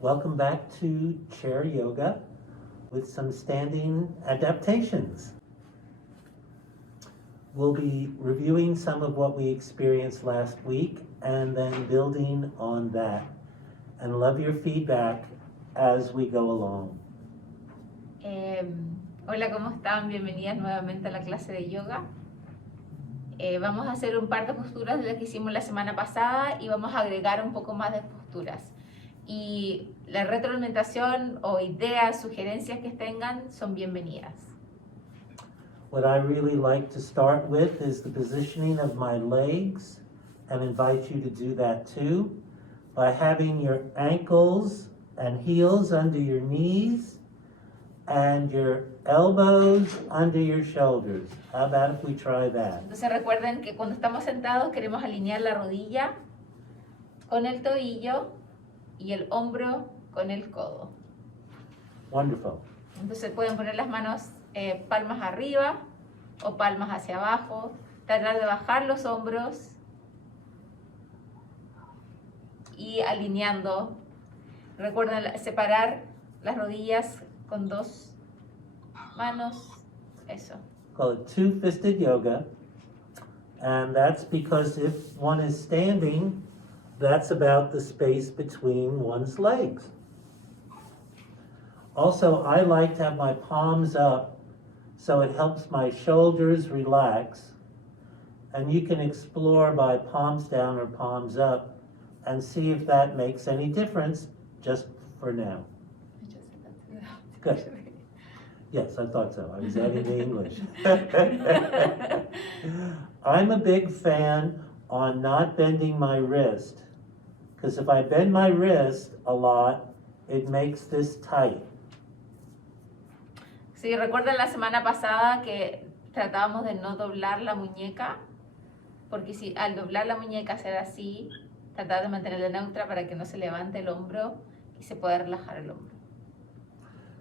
Welcome back to chair yoga with some standing adaptations. We'll be reviewing some of what we experienced last week and then building on that. And love your feedback as we go along. Hola, ¿cómo están? Bienvenidas nuevamente a la clase de yoga. Vamos a hacer un par de posturas de las que hicimos la semana pasada y vamos a agregar un poco más de posturas. Y la retroalimentación o ideas, sugerencias que tengan son bienvenidas. What I really like to start with is the positioning of my legs and invite you to do that too by having your ankles and heels under your knees and your elbows under your shoulders. How about if we try that? Entonces recuerden que cuando estamos sentados queremos alinear la rodilla con el tobillo y el hombro con el codo. Wonderful. Entonces pueden poner las manos palmas arriba o palmas hacia abajo, tratar de bajar los hombros y alineando. Recuerden separar las rodillas con dos manos, eso. Call it two-fisted yoga, and that's because if one is standing, that's about the space between one's legs. Also, I like to have my palms up so it helps my shoulders relax. And you can explore by palms down or palms up and see if that makes any difference just for now. Good. Yes, I thought so. I was adding the English. I'm a big fan on not bending my wrist, because if I bend my wrist a lot, it makes this tight. Sí, recuerdan la semana pasada que tratábamos de no doblar la muñeca, porque si al doblar la muñeca hacer así, tratar de mantenerla neutra para que no se levante el hombro y se pueda relajar el hombro.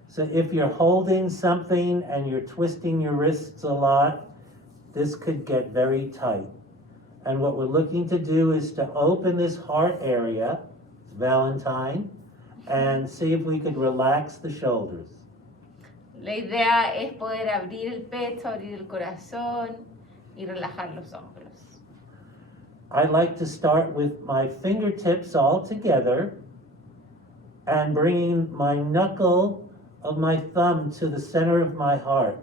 So if you're holding something and you're twisting your wrists a lot, this could get very tight. And what we're looking to do is to open this heart area, Valentine, and see if we could relax the shoulders. La idea es poder abrir el pecho, abrir el corazón y relajar los hombros. I like to start with my fingertips all together and bringing my knuckle of my thumb to the center of my heart.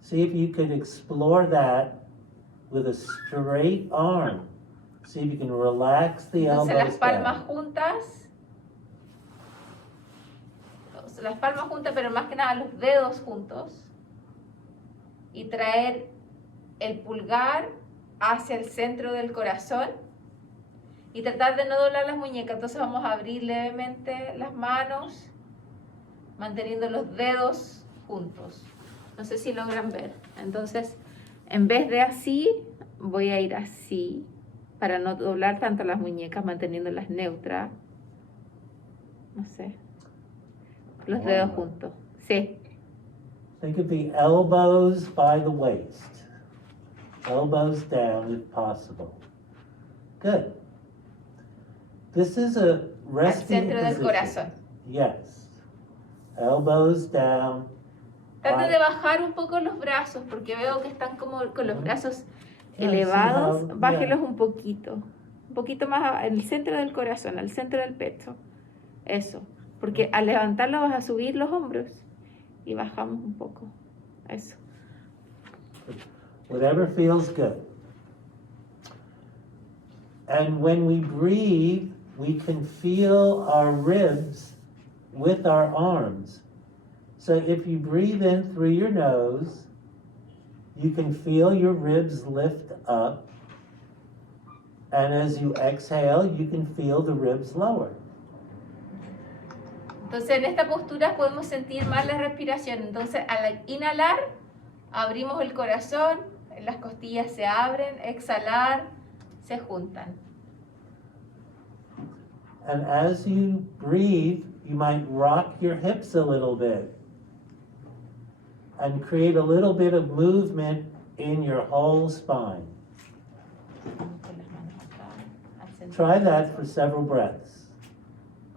See if you could explore that with a straight arm. See if you can relax the elbows Entonces las palmas down. juntas, pero más que nada los dedos juntos y traer el pulgar hacia el centro del corazón y tratar de no doblar las muñecas. Entonces vamos a abrir levemente las manos manteniendo los dedos juntos. No sé si logran ver. Entonces en vez de así voy a ir así para no doblar tanto las muñecas, manteniéndolas neutras. No sé. Los dedos juntos. Sí. Think of the elbows by the waist. Elbows down if possible. Good. This is a Al resting centro del position. corazón. Yes. Elbows down. Traten de bajar un poco los brazos porque veo que están como con los brazos Yeah, elevados. see how- Bájenlos yeah. un poquito más en el centro del corazón, al centro del pecho. Eso, porque al levantarlo vas a subir los hombros y bajamos un poco. Eso. Whatever feels good. And when we breathe, we can feel our ribs with our arms. So if you breathe in through your nose, you can feel your ribs lift up. And as you exhale, you can feel the ribs lower. Entonces en esta postura podemos sentir más la respiración. Entonces al inhalar, abrimos el corazón, las costillas se abren, exhalar, se juntan. And as you breathe, you might rock your hips a little bit and create a little bit of movement in your whole spine. Con las manos acá, al centro Try del that corazón, for several breaths.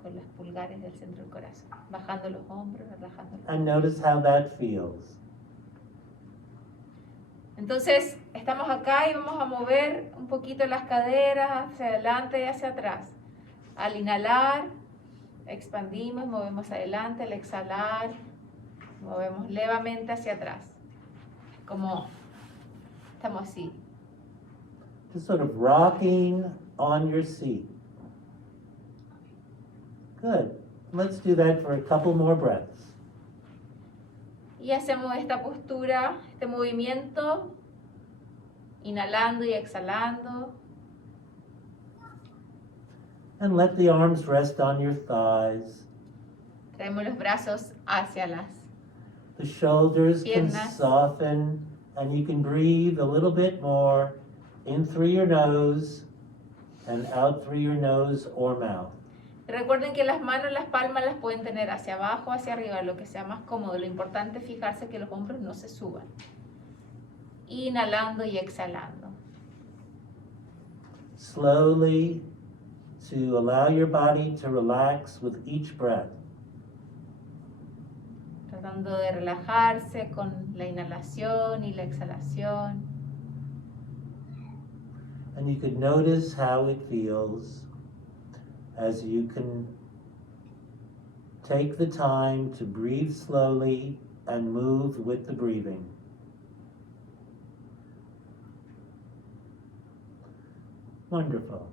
con los pulgares del centro del corazón, bajando los hombros, relajando los And notice how that feels. Entonces, estamos acá y vamos a mover un poquito las caderas hacia adelante y hacia atrás. Al inhalar, expandimos, movemos adelante. Al exhalar, movemos levemente hacia atrás. Como estamos así. Just sort of rocking on your seat. Good. Let's do that for a couple more breaths. Y hacemos esta postura, este movimiento, inhalando y exhalando. And let the arms rest on your thighs. Traemos los brazos hacia las. The shoulders can Piernas. soften, and you can breathe a little bit more in through your nose and out through your nose or mouth. Recuerden que las manos, las palmas las pueden tener hacia abajo, hacia arriba, lo que sea más cómodo. Lo importante es fijarse que los hombros no se suban. Inhalando y exhalando. Slowly to allow your body to relax with each breath. Tratando de relajarse con la inhalación y la exhalación. And you can notice how it feels as you can take the time to breathe slowly and move with the breathing. Wonderful.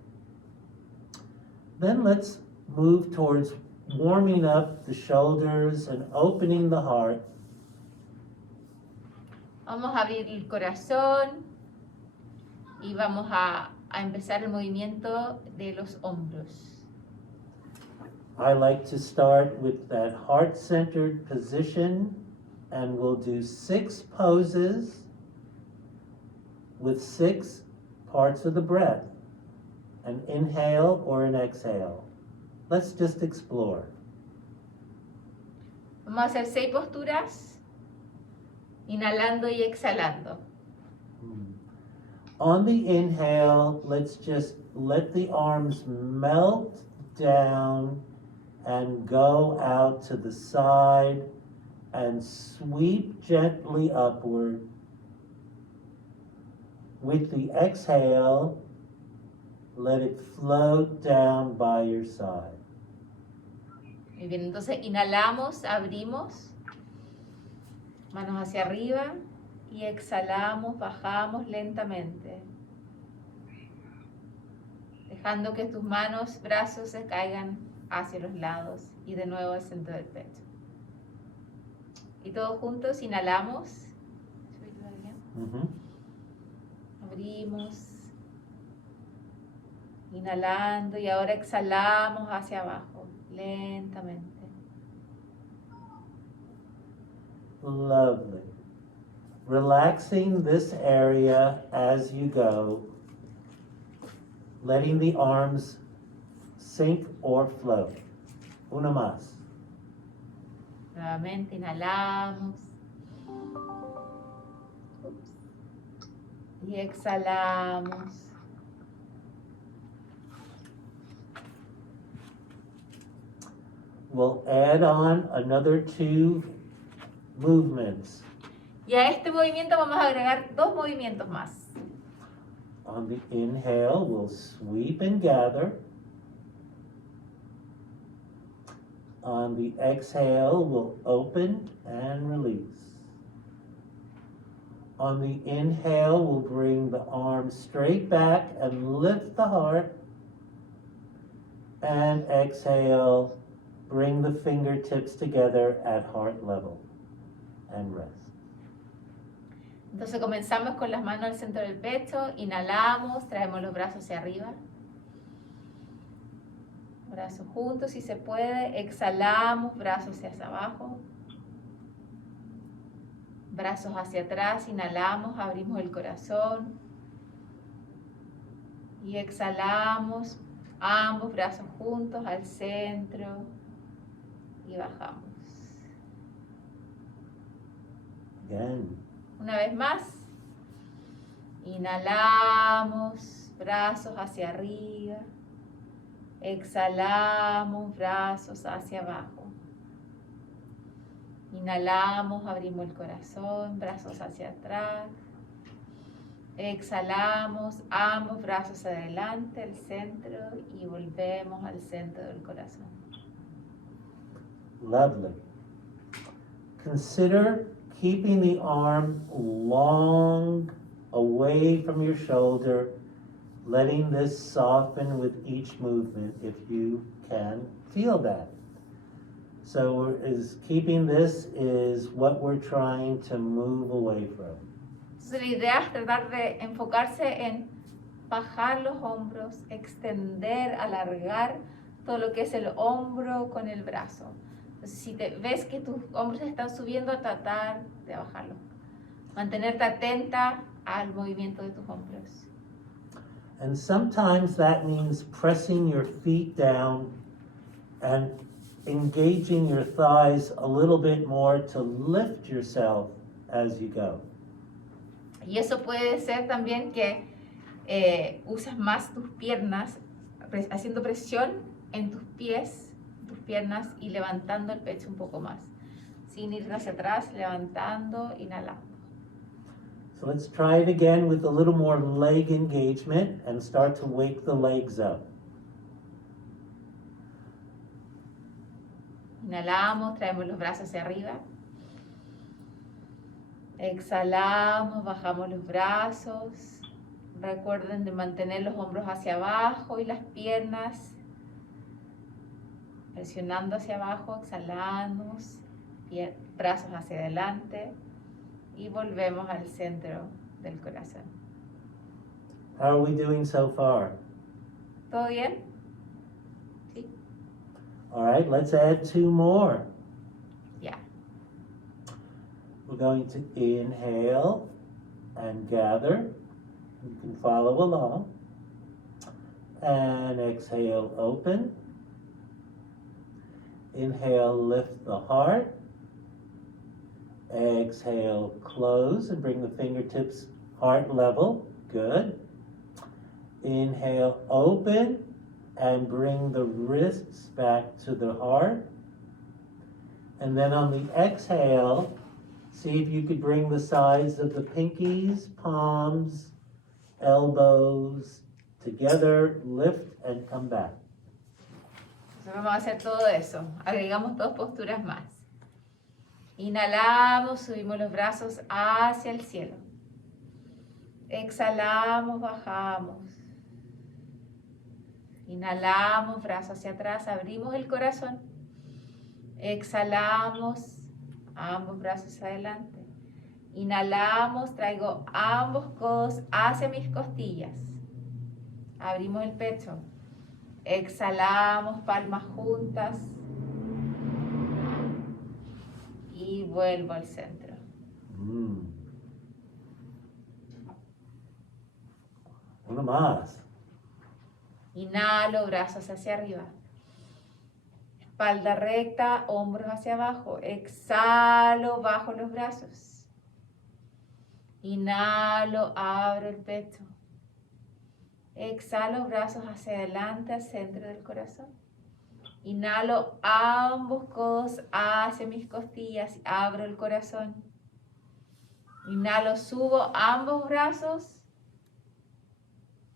Then let's move towards warming up the shoulders and opening the heart. Vamos a abrir el corazón y vamos a empezar el movimiento de los hombros. I like to start with that heart-centered position, and we'll do 6 poses with 6 parts of the breath, an inhale or an exhale. Let's just explore. Vamos a hacer 6 posturas, inhalando y exhalando. On the inhale, let's just let the arms melt down and go out to the side and sweep gently upward. With the exhale, let it float down by your side. Muy bien, entonces inhalamos, abrimos, manos hacia arriba y exhalamos, bajamos lentamente. Dejando que tus manos, brazos se caigan hacia los lados y de nuevo al centro del pecho. Y todos juntos inhalamos. Abrimos. Inhalando y ahora exhalamos hacia abajo, lentamente. Lovely. Relaxing this area as you go, letting the arms sink or float. Una más. Nuevamente inhalamos. Y exhalamos. We'll add on another 2 movements. Y a este movimiento vamos a agregar 2 movimientos más. On the inhale, we'll sweep and gather. On the exhale, we'll open and release. On the inhale, we'll bring the arms straight back and lift the heart. And exhale, bring the fingertips together at heart level and rest. Entonces comenzamos con las manos al centro del pecho, inhalamos, traemos los brazos hacia arriba. Brazos juntos si se puede, exhalamos, brazos hacia abajo. Brazos hacia atrás, inhalamos, abrimos el corazón. Y exhalamos, Ambos brazos juntos al centro y bajamos. Again. Una vez más. Inhalamos, brazos hacia arriba. Exhalamos, brazos hacia abajo. Inhalamos, abrimos el corazón, brazos hacia atrás. Exhalamos, ambos brazos adelante, al centro, y volvemos al centro del corazón. Lovely. Consider keeping the arm long away from your shoulder, letting this soften with each movement if you can feel that. So keeping this is what we're trying to move away from. Entonces la idea es tratar de enfocarse en bajar los hombros, extender, alargar todo lo que es el hombro con el brazo. Entonces, si ves que tus hombros están subiendo, tratar de bajarlo. Mantenerte atenta al movimiento de tus hombros. And sometimes that means pressing your feet down and engaging your thighs a little bit more to lift yourself as you go. Y eso puede ser también que usas más tus piernas, haciendo presión en tus pies, tus piernas, y levantando el pecho un poco más. Sin ir hacia atrás, levantando, inhalando. So let's try it again with a little more leg engagement and start to wake the legs up. Inhalamos, traemos los brazos hacia arriba. Exhalamos, bajamos los brazos. Recuerden de mantener los hombros hacia abajo y las piernas presionando hacia abajo. Exhalamos, brazos hacia adelante y volvemos al centro del corazón. How are we doing so far? ¿Todo bien? ¿Sí? All right, let's add two more. Ya. We're going to inhale and gather. You can follow along. And exhale, open. Inhale, lift the heart. Exhale, close and bring the fingertips heart level. Good. Inhale, open and bring the wrists back to the heart. And then on the exhale, see if you could bring the sides of the pinkies, palms, elbows together, lift and come back. Entonces vamos a hacer todo eso. Agregamos dos posturas más. Inhalamos, subimos los brazos hacia el cielo. Exhalamos, bajamos. Inhalamos, brazos hacia atrás, abrimos el corazón. Exhalamos, ambos brazos adelante. Inhalamos, traigo ambos codos hacia mis costillas. Abrimos el pecho. Exhalamos, palmas juntas. Y vuelvo al centro. Uno más. Inhalo, brazos hacia arriba. Espalda recta, hombros hacia abajo. Exhalo, bajo los brazos. Inhalo, abro el pecho. Exhalo, brazos hacia adelante, al centro del corazón. Inhalo, ambos codos hacia mis costillas, abro el corazón. Inhalo, subo ambos brazos,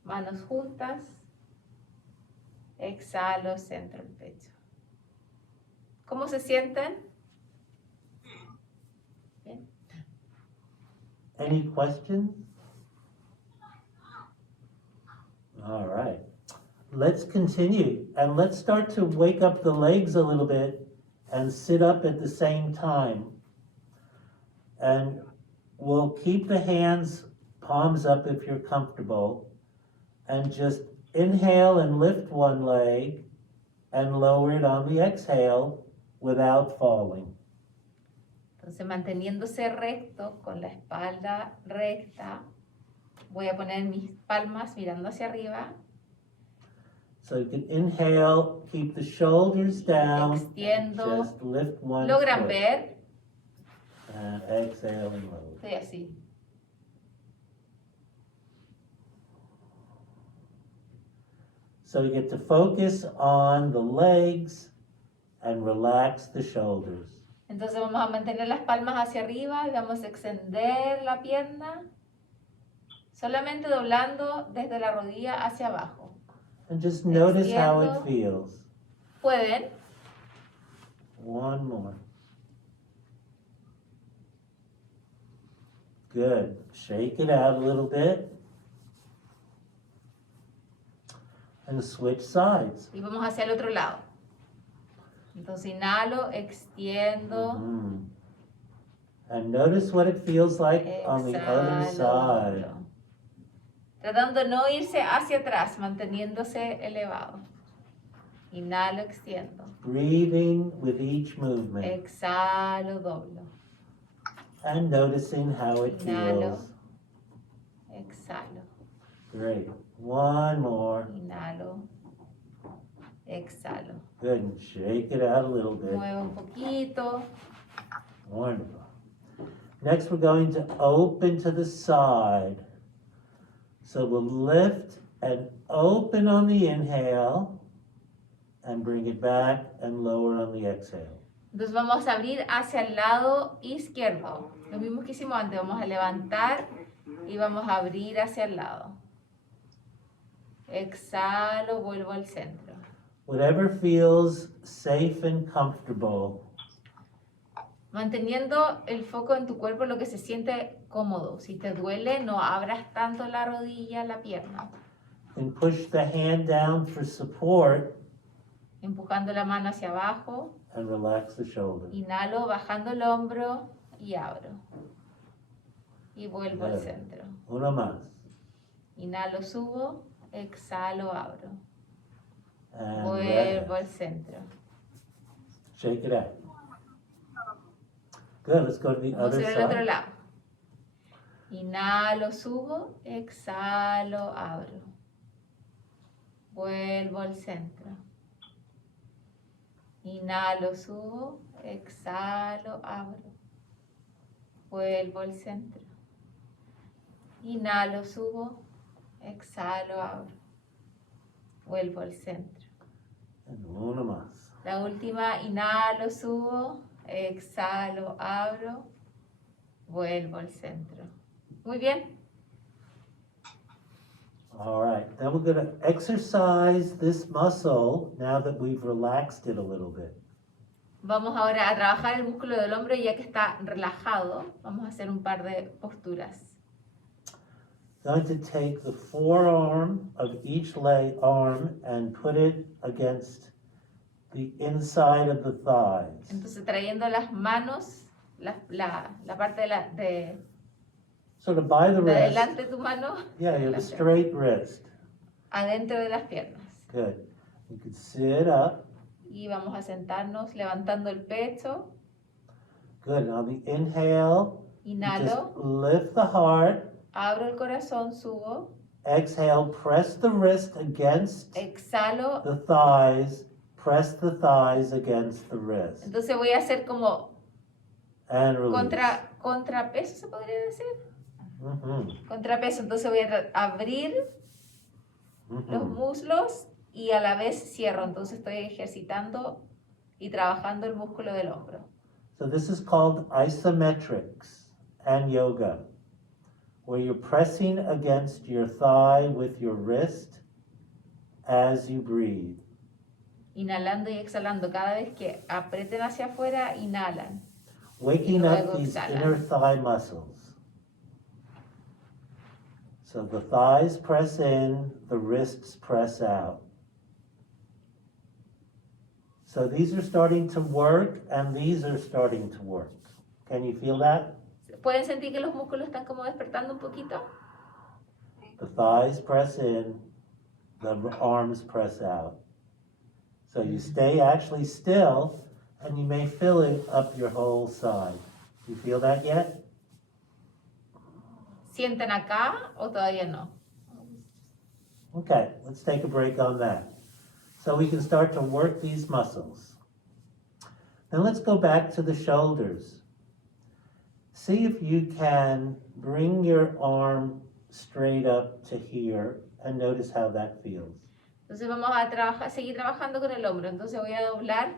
manos juntas. Exhalo, centro el pecho. ¿Cómo se sienten? Bien. Any questions? All right. Let's continue and let's start to wake up the legs a little bit and sit up at the same time. And we'll keep the hands palms up if you're comfortable and just inhale and lift one leg and lower it on the exhale without falling. Entonces, manteniéndose recto, con la espalda recta, voy a poner mis palmas mirando hacia arriba. So you can inhale, keep the shoulders down, and Extiendo. just lift one ¿Logran foot. ver? And exhale and lower. Estoy así. So you get to focus on the legs and relax the shoulders. Entonces vamos a mantener las palmas hacia arriba y vamos a extender la pierna, solamente doblando desde la rodilla hacia abajo. And just notice how it Extiendo. feels. Pueden. One more. Good. Shake it out a little bit. And switch sides. Y vamos hacia el otro lado. Entonces inhalo, extiendo, Mhm. And notice what it feels like on the other exhalo, side. doblo. Tratando de no irse hacia atrás, manteniéndose elevado. Inhalo, extiendo. Breathing with each movement. Exhalo, doblo. And noticing how it Inhalo. feels. Exhalo, Great. One more. inhalo, exhalo. Good. And shake it out a little bit. Muevo un poquito. Wonderful. Next, we're going to open to the side. So we'll lift and open on the inhale and bring it back and lower on the exhale. Entonces vamos a abrir hacia el lado izquierdo. Lo mismo que hicimos antes. Vamos a levantar y vamos a abrir hacia el lado. Exhalo, vuelvo al centro. Whatever feels safe and comfortable. Manteniendo el foco en tu cuerpo, lo que se siente cómodo. Si te duele, no abras tanto la rodilla, la pierna. And push the hand down for support Empujando la mano hacia abajo. and relax the shoulder. Inhalo, bajando el hombro y abro. Y vuelvo al Good. centro. Uno más. Inhalo, subo. Exhalo, abro. And Vuelvo al relax. centro. Shake it out. Good. Let's go to the Vamos a other ir al otro side. lado. Inhalo, subo. Exhalo, abro. Vuelvo al centro. Inhalo, subo. Exhalo, abro. Vuelvo al centro. Inhalo, subo. Exhalo, abro. Vuelvo al centro. And uno más. La última, inhalo, subo, exhalo, abro, vuelvo al centro. Muy bien. All right. Then we're going to exercise this muscle now that we've relaxed it a little bit. Vamos ahora a trabajar el músculo del hombro ya que está relajado. Vamos a hacer un par de posturas. Going to take the forearm of each leg arm and put it against the inside of the thighs. Entonces trayendo las manos, la parte de Sort of by the de wrist. adelante de tu mano, Yeah, you have a straight wrist. adentro de las piernas. Good. You can sit up. Y vamos a sentarnos levantando el pecho. Good. On the inhale, you just Inhalo, lift the heart. abro el corazón, subo. Exhale, press the wrist against Exhalo. the thighs. Press the thighs against the wrist. Entonces voy a hacer como And release. contrapeso, ¿se podría decir? Mhm. Contrapeso. Entonces voy a abrir los Mhm. muslos y a la vez cierro. Entonces estoy ejercitando y trabajando el músculo del hombro. So this is called isometrics and yoga, where you're pressing against your thigh with your wrist as you breathe. Inhalando y exhalando. Cada vez que aprieten hacia afuera, inhalan. Waking Y up luego these exhala. inner thigh muscles. So the thighs press in, the wrists press out. So these are starting to work and these are starting to work. Can you feel that? ¿Pueden sentir que los músculos están como despertando un poquito? The thighs press in, the arms press out. So you stay actually still and you may feel it up your whole side. You feel that yet? ¿Sienten acá o todavía no? Okay, let's take a break on that. So we can start to work these muscles. Now let's go back to the shoulders. See if you can bring your arm straight up to here and notice how that feels. Entonces vamos a seguir trabajando con el hombro. Entonces voy a doblar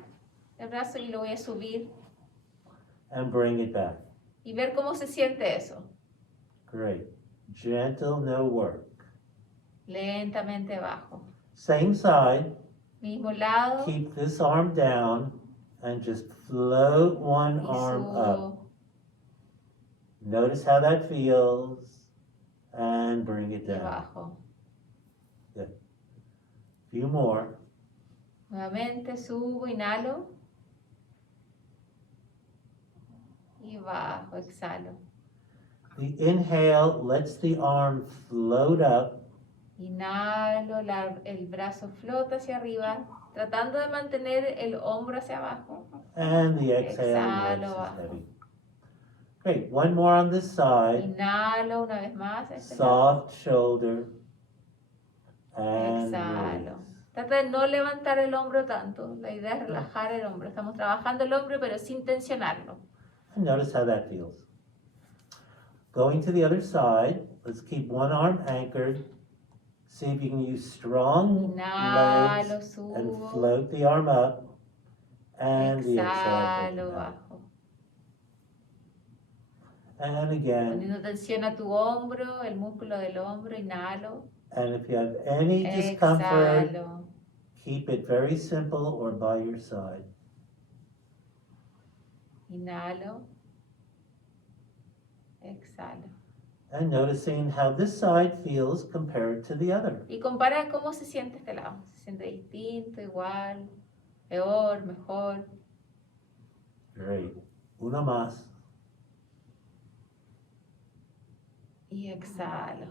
el brazo y lo voy a subir And bring it back. y ver cómo se siente eso. Great. Gentle, no work. Lentamente bajo. Same side. Mismo lado Keep this arm down and just float one y arm subo. up. Notice how that feels and bring it Y down. bajo. Few more. Nuevamente subo, inhalo. Y bajo, exhalo. The inhale lets the arm float up. Inhalo, el brazo flota hacia arriba, tratando de mantener el hombro hacia abajo. And the exhale Exhalo, lifts bajo. it heavy. Great. One more on this side. Inhalo una vez más. A este lado. Soft shoulder. And Exhalo. release. Trata de no levantar el hombro tanto. La idea es relajar el hombro. Estamos trabajando el hombro, pero sin tensionarlo. And notice how that feels. Going to the other side. Let's keep one arm anchored. See if you can use strong Inhalo, legs and subo. float the arm up. And the exhale. Exhalo, down. bajo. And again. Poniendo tensión a tu hombro, el músculo del hombro. Inhalo. And if you have any discomfort, Exhalo. keep it very simple or by your side. Inhalo. Exhalo. And noticing how this side feels compared to the other. Y compara cómo se siente este lado. ¿Se siente distinto, igual, peor, mejor? Great. Una más. Y exhalo.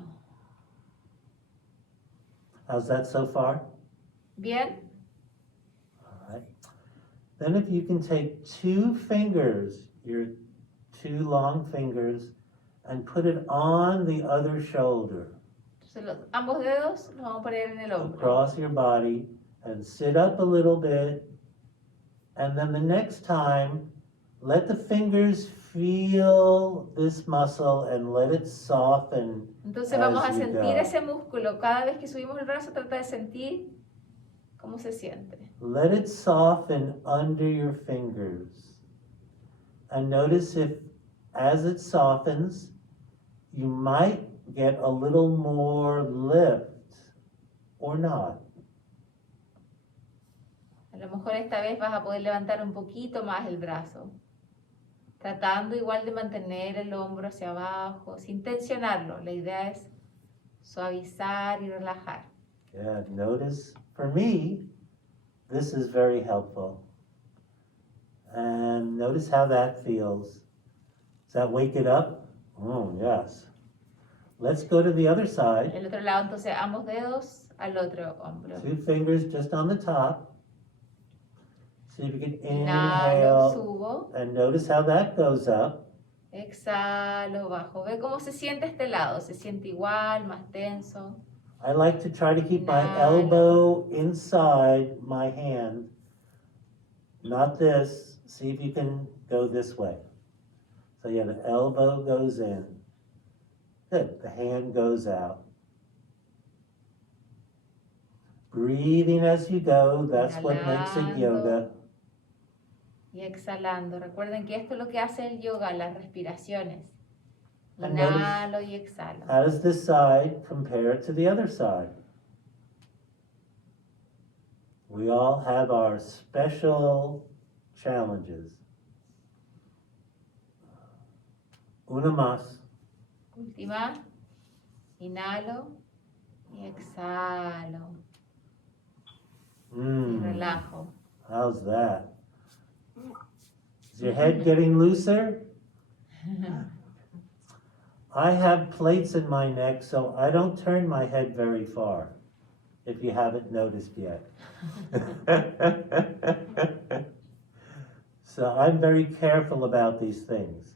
How's that so far? ¿Bien? All right. Then if you can take two fingers, your two long fingers, and put it on the other shoulder, Entonces ambos dedos los vamos a poner en el hombro. across your body, and sit up a little bit. And then the next time, let the fingers feel this muscle and let it soften. Entonces vamos a as you sentir go. ese músculo. Cada vez que subimos el brazo, trata de sentir cómo se siente. Let it soften under your fingers. And notice if, as it softens, you might get a little more lift or not. A lo mejor esta vez vas a poder levantar un poquito más el brazo. Tratando igual de mantener el hombro hacia abajo, sin tensionarlo. La idea es suavizar y relajar. Yeah, notice, for me, this is very helpful. And notice how that feels. Does that wake it up? Oh, yes. Let's go to the other side. El otro lado, entonces, ambos dedos al otro hombro. Two fingers just on the top. See if you can Inhalo, inhale subo. and notice how that goes up. Exhalo, bajo. Ve cómo se siente este lado. Se siente igual, más tenso. I like to try to keep my Inhalo. elbow inside my hand. Not this. See if you can go this way. So yeah, the elbow goes in. Good. The hand goes out. Breathing as you go. That's what makes it yoga. Y exhalando. Recuerden que esto es lo que hace el yoga, las respiraciones. And Inhalo y exhalo. How does this side compare to the other side? We all have our special challenges. Una más. Última. Inhalo y exhalo. Y relajo. How's that? Is your head getting looser? I have plates in my neck, so I don't turn my head very far, if you haven't noticed yet. So I'm very careful about these things.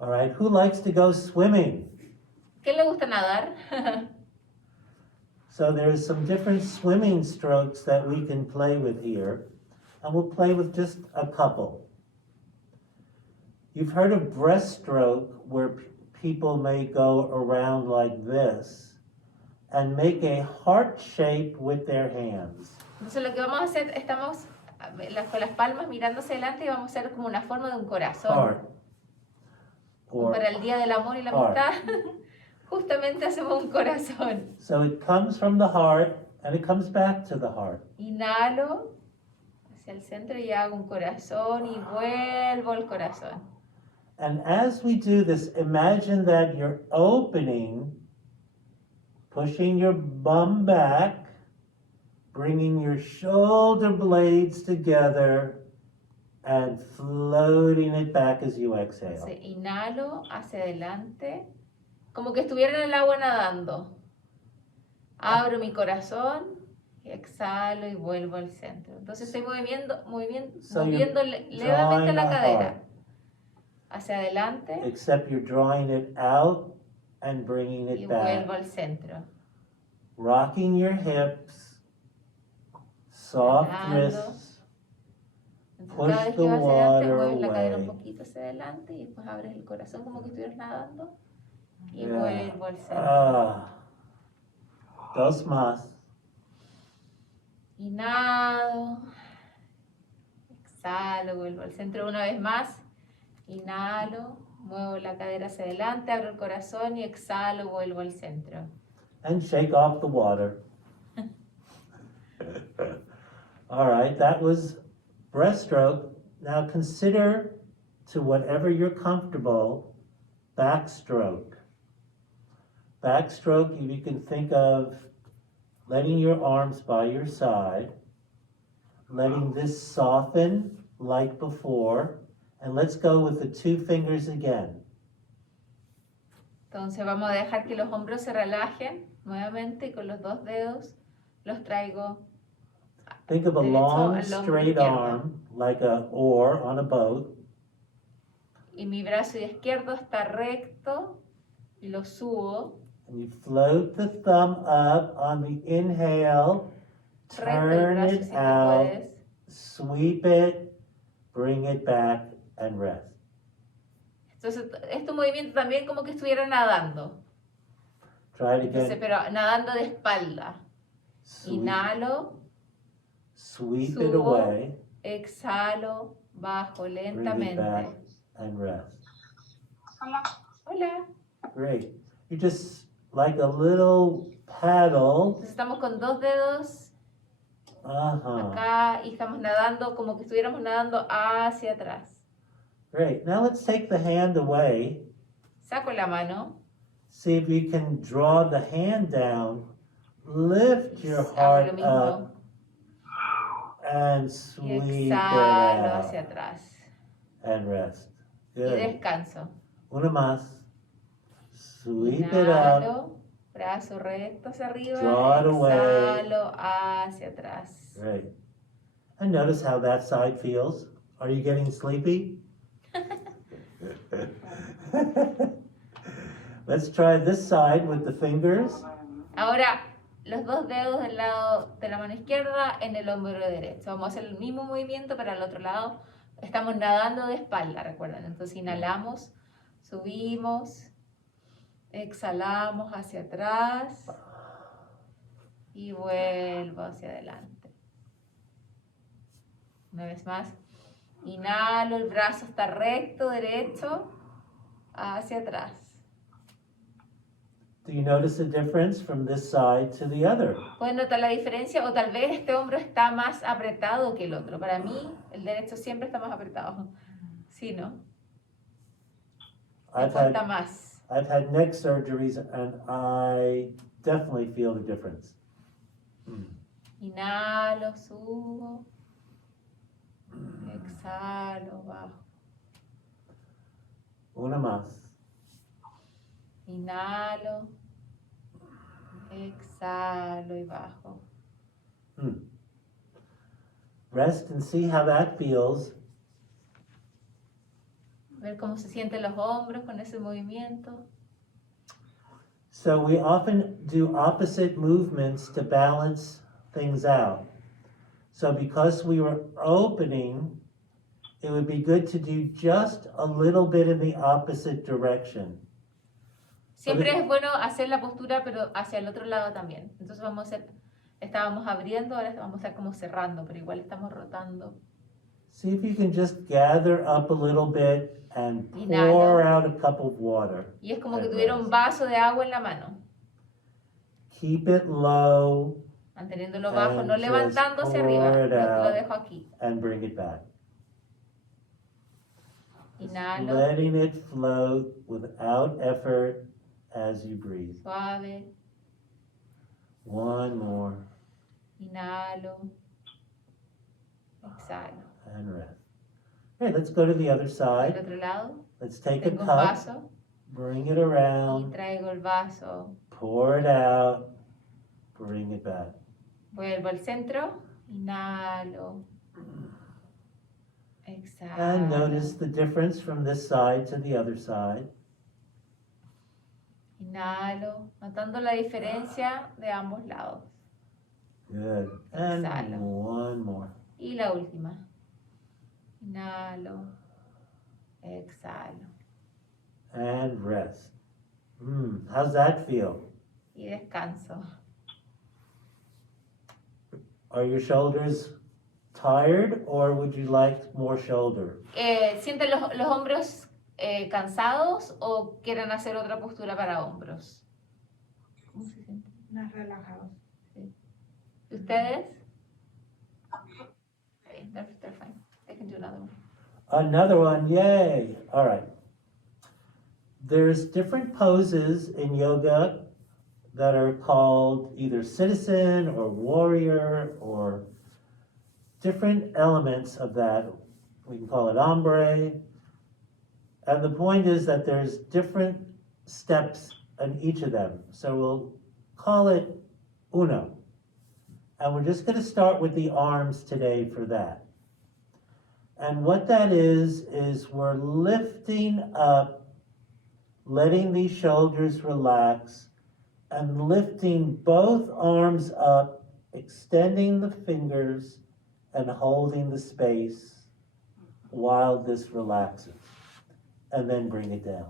All right, who likes to go swimming? ¿Qué le gusta nadar? So there's some different swimming strokes that we can play with here, and we'll play with just a couple. You've heard of breaststroke, where people may go around like this and make a heart shape with their hands. Entonces lo que vamos a hacer, estamos con las palmas mirándose adelante y vamos a hacer como una forma de un corazón. Heart. Como para el Día del Amor y la heart. Amistad, justamente hacemos un corazón. So it comes from the heart and it comes back to the heart. Inhalo hacia el centro y hago un corazón y vuelvo al corazón. And as we do this, imagine that you're opening, pushing your bum back, bringing your shoulder blades together, and floating it back as you exhale. Entonces, inhalo hacia adelante, como que estuviera en el agua nadando. Abro mi corazón, y exhalo y vuelvo al centro. Entonces estoy moviendo So levemente la drawing a cadera. heart. Hacia adelante Except you're drawing it out and bringing y it back. vuelvo al centro. Rocking your hips, soft Inhalando. wrists. Entonces, Push cada vez the que vas hacia adelante, water mueves la cadera un away. poquito hacia adelante y después abres el corazón como que estuvieras nadando y Yeah. vuelvo al centro. Dos más. Inhalo, exhalo, vuelvo al centro una vez más. Inhalo, muevo la cadera hacia adelante, abro el corazón y exhalo, vuelvo al centro. And shake off the water. All right, that was breaststroke. Now consider, to whatever you're comfortable, backstroke. Backstroke, you can think of letting your arms by your side, letting this soften like before, and let's go with the two fingers again. Entonces vamos a dejar que los hombros se relajen nuevamente y con los dos dedos los traigo. Think of a Derecho long, al hombro straight izquierdo. arm, like an oar on a boat. Y mi brazo izquierdo está recto y lo subo. And you float the thumb up on the inhale, Recto el turn brazo it si tú out, puedes. sweep it, bring it back, and rest. Entonces, este movimiento también como que estuviera nadando. Try it Entonces, again. pero nadando de espalda. Sweep, Inhalo, sweep it subo, away, exhalo, bajo bring it back, lentamente. and rest. Hola. Great. You just, like a little paddle. Entonces estamos con dos dedos acá y estamos nadando como que estuviéramos nadando hacia atrás. Great. Now let's take the hand away. Saco la mano. See if you can draw the hand down, lift your Hago heart lo mismo. up, and Y sweep it exhalo hacia out atrás. and rest. Y Good. descanso. Una más. Sweep it up. Inhalo, brazo recto hacia arriba. Draw it away. Exhalo hacia atrás. Great. And notice how that side feels. Are you getting sleepy? Let's try this side with the fingers. Ahora, los dos dedos del lado de la mano izquierda en el hombro derecho. Vamos a hacer el mismo movimiento para el otro lado. Estamos nadando de espalda, recuerden. Entonces inhalamos, subimos, exhalamos hacia atrás y vuelvo hacia adelante. Una vez más. Inhalo, el brazo está recto, derecho, hacia atrás. Do you notice the difference from this side to the other? ¿Pueden notar la diferencia? O tal vez este hombro está más apretado que el otro. Para mí, el derecho siempre está más apretado. ¿Sí, no? Me cuesta más. I've had neck surgeries and I definitely feel the difference. Inhalo, subo. Exhalo, bajo. Una más. Inhalo. Exhalo y bajo. Rest and see how that feels. Ver cómo se sienten los hombros con ese movimiento. So we often do opposite movements to balance things out. So because we were opening, it would be good to do just a little bit in the opposite direction. Siempre es bueno hacer la postura, pero hacia el otro lado también. Entonces vamos a hacer, estábamos abriendo, ahora vamos a estar como cerrando, pero igual estamos rotando. See if you can just gather up a little bit and Inhalo. pour out a cup of water. Y es como que and tuviera un rest. vaso de agua en la mano, Keep it low manteniéndolo bajo, no And levantándose just arriba. pour it Lo out. dejo aquí. and bring it back. Inhalo, Letting it float without effort as you breathe. suave. One more Inhalo, exhalo. and rest. Okay, let's go to the other Al side. otro lado, Let's take a tengo un cup, vaso bring it y around, traigo el vaso. pour it out, bring it back. Vuelvo al centro, inhalo, exhalo. And notice the difference from this side to the other side. Inhalo, notando la diferencia de ambos lados. Good. And Exhalo. one more. Y la última. Inhalo, exhalo. And rest. How's that feel? Y descanso. Are your shoulders tired or would you like more shoulder? ¿Sienten los hombros cansados o quieren hacer otra postura para hombros? ¿Cómo se sienten? Más relajados. ¿Ustedes? Okay, they're fine. They can do another one. Another one, yay. All right. There's different poses in yoga that are called either citizen or warrior or different elements of that. We can call it hombre. And the point is that there's different steps in each of them. So we'll call it uno. And we're just going to start with the arms today for that. And what that is we're lifting up, letting these shoulders relax, and lifting both arms up, extending the fingers, and holding the space while this relaxes. And then bring it down.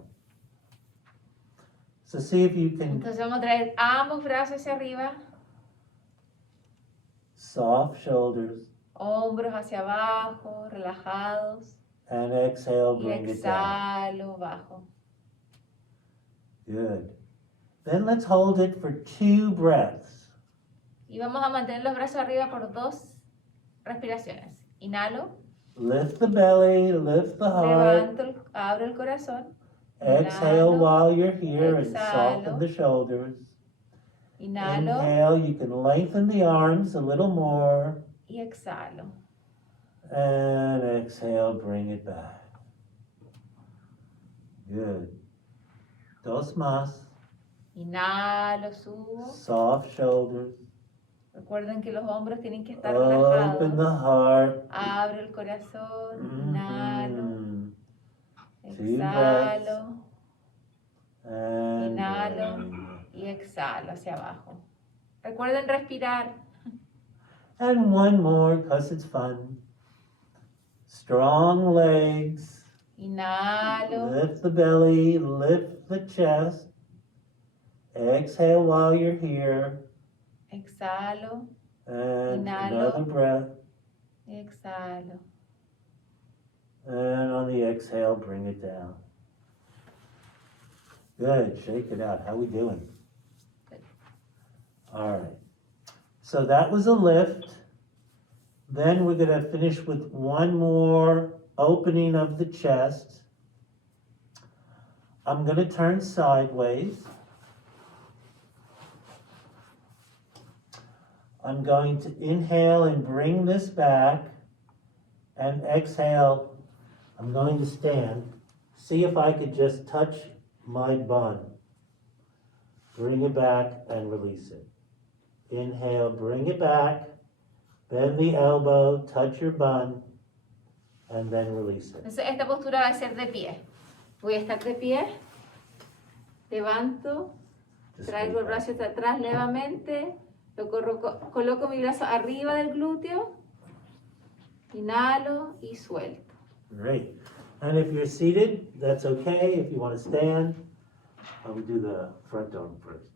So see if you can, Entonces vamos a traer ambos brazos hacia arriba, soft shoulders, hombros hacia abajo, relajados. and exhale, Y bring it down. exhalo, bajo. Good. Then let's hold it for 2 breaths. Y vamos a mantener los brazos arriba por 2 respiraciones. Inhalo, Lift the belly, lift the heart. levanto, abro el corazón. Exhale Inhalo, while you're here and exhalo. soften the shoulders. Inhalo Inhale, you can lengthen the arms a little more. y exhalo. And exhale, bring it back. Good. Dos más. Inhalo, subo. Soft shoulders. Recuerden que los hombros tienen que estar Open the relajados. heart. Abro el corazón. Inhalo, Mhm. exhalo And Inhalo. bring it. y exhalo hacia abajo. Recuerden respirar. And one more, because it's fun. Strong legs. Inhalo, Lift the belly, lift the chest. Exhale while you're here. exhalo And Inhalo. another breath. y exhalo. And on the exhale, bring it down. Good, shake it out. How we doing? Good. All right. So that was a lift. Then we're gonna finish with one more opening of the chest. I'm gonna turn sideways. I'm going to inhale and bring this back, and exhale, I'm going to stand. See if I could just touch my bun. Bring it back and release it. Inhale, bring it back, bend the elbow, touch your bun, and then release it. Entonces esta postura va a ser de pie. Voy a estar de pie. Levanto, Just Traigo el way back. brazo hacia atrás levemente. Coloco mi brazo arriba del glúteo. Inhalo y suelto. Great. And if you're seated, that's okay. If you want to stand, we'll do the front arm first,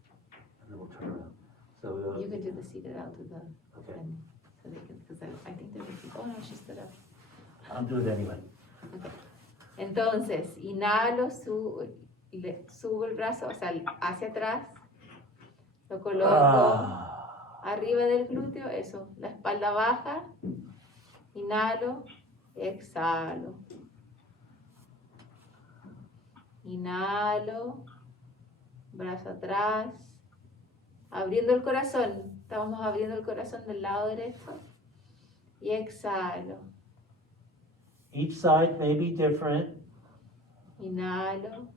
and then we'll turn around. So You can do the seated out to the okay, so they can, because I think they're making, oh no, she stood up. I'll do it anyway. Okay. Entonces, inhalo, subo el brazo, o sea, hacia atrás, lo coloco arriba del glúteo, eso, la espalda baja, inhalo, exhalo, inhalo, brazo atrás, abriendo el corazón, estamos abriendo el corazón del lado derecho, y exhalo, Each side may be different. inhalo.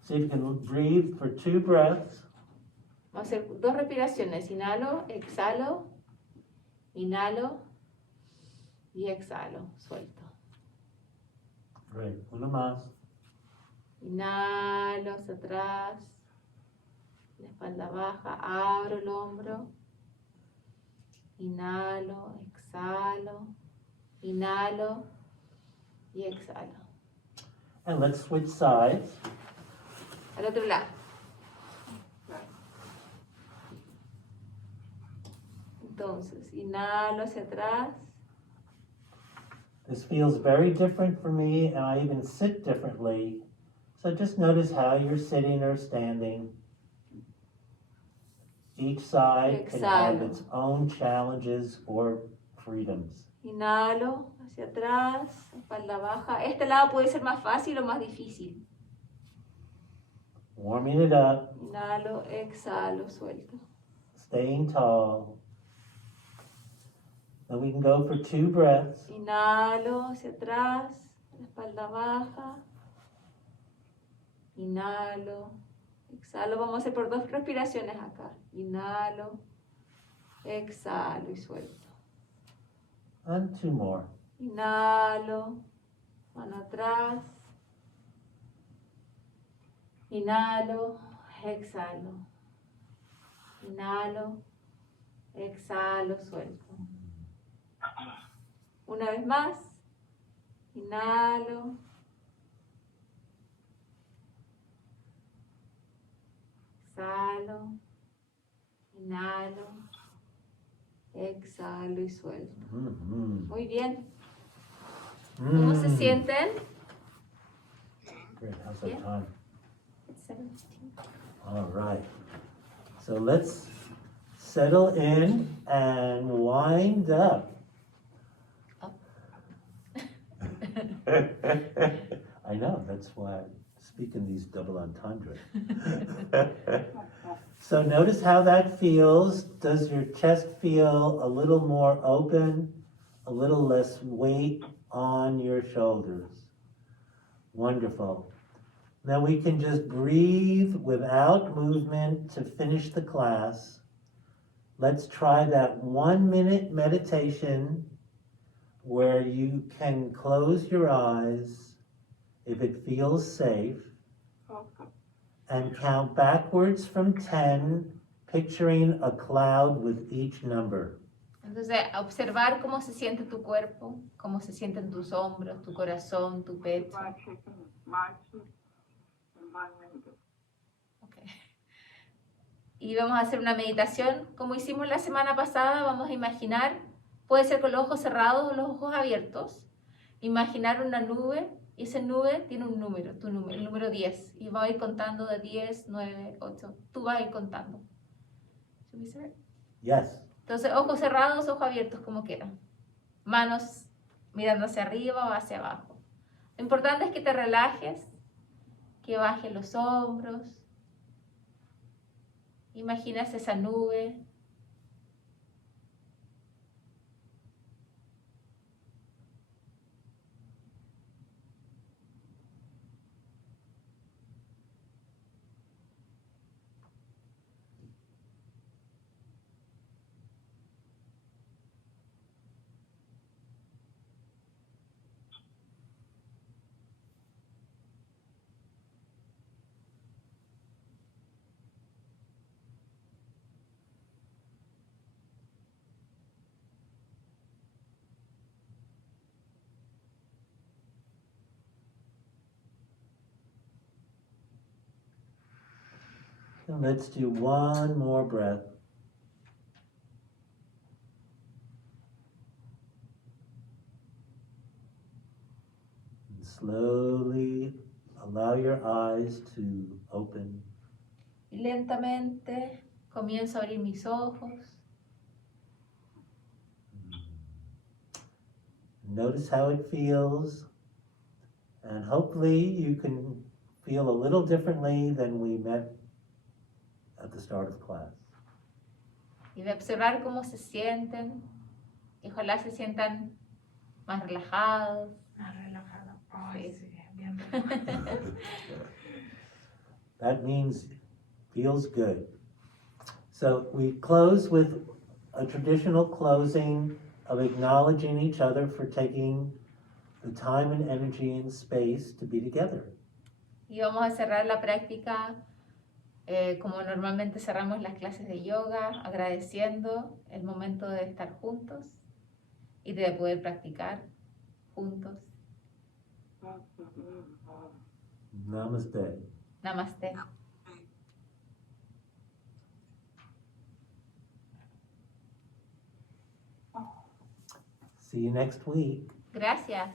See if you can breathe for 2 breaths. Vamos a hacer 2 respiraciones. Inhalo, exhalo, inhalo y exhalo. Suelto. Great. Uno más. Inhalo hacia atrás, la espalda baja, abro el hombro. Inhalo, exhalo, inhalo y exhalo. And let's switch sides. Al otro lado. Entonces, inhalo hacia atrás. This feels very different for me, and I even sit differently. So just notice how you're sitting or standing. Each side can have Exhalo. its own challenges or freedoms. Inhalo hacia atrás, espalda baja. Este lado puede ser más fácil o más difícil. Warming it up, Inhalo, exhalo, suelto. staying tall. Then we can go for 2 breaths. Inhalo hacia atrás, la espalda baja. Inhalo, exhalo. Vamos a hacer por 2 respiraciones acá. Inhalo, exhalo y suelto. And 2 more. Inhalo, mano atrás. Inhalo, exhalo. Inhalo, exhalo, suelto. Una vez más. Inhalo. Exhalo. Inhalo. Exhalo y suelto. Mm-hmm. Muy bien. ¿Cómo se sienten? Great. How's Yeah. that time? It's 7:15. All right. So let's settle in and wind up. Up. I know, that's why I speak in these double entendres. So notice how that feels. Does your chest feel a little more open, a little less weight on your shoulders? Wonderful. Now we can just breathe without movement to finish the class. Let's try that 1-minute meditation where you can close your eyes if it feels safe and count backwards from 10, picturing a cloud with each number. Entonces, observar cómo se siente tu cuerpo, cómo se sienten tus hombros, tu corazón, tu pecho. Okay. Y vamos a hacer una meditación como hicimos la semana pasada. Vamos a imaginar, puede ser con los ojos cerrados o los ojos abiertos, imaginar una nube y esa nube tiene un número, tu número, el número 10. Y vamos a ir contando de 10, 9, 8. Tú vas a ir contando. Should we start? Yes. Entonces, ojos cerrados, ojos abiertos, como quieran. Manos mirando hacia arriba o hacia abajo. Lo importante es que te relajes, que bajes los hombros. Imaginas esa nube. And let's do one more breath. And slowly allow your eyes to open. Y lentamente comienzo a abrir mis ojos. Notice how it feels. And hopefully you can feel a little differently than we met at the start of class. Y de observar cómo se sienten. Y ojalá se sientan más relajados. Más relajado. Ay, Sí. sí, bien relajado. That means feels good. So we close with a traditional closing of acknowledging each other for taking the time and energy and space to be together. Y vamos a cerrar la práctica como normalmente cerramos las clases de yoga, agradeciendo el momento de estar juntos y de poder practicar juntos. Namaste. Namaste. See you next week. Gracias.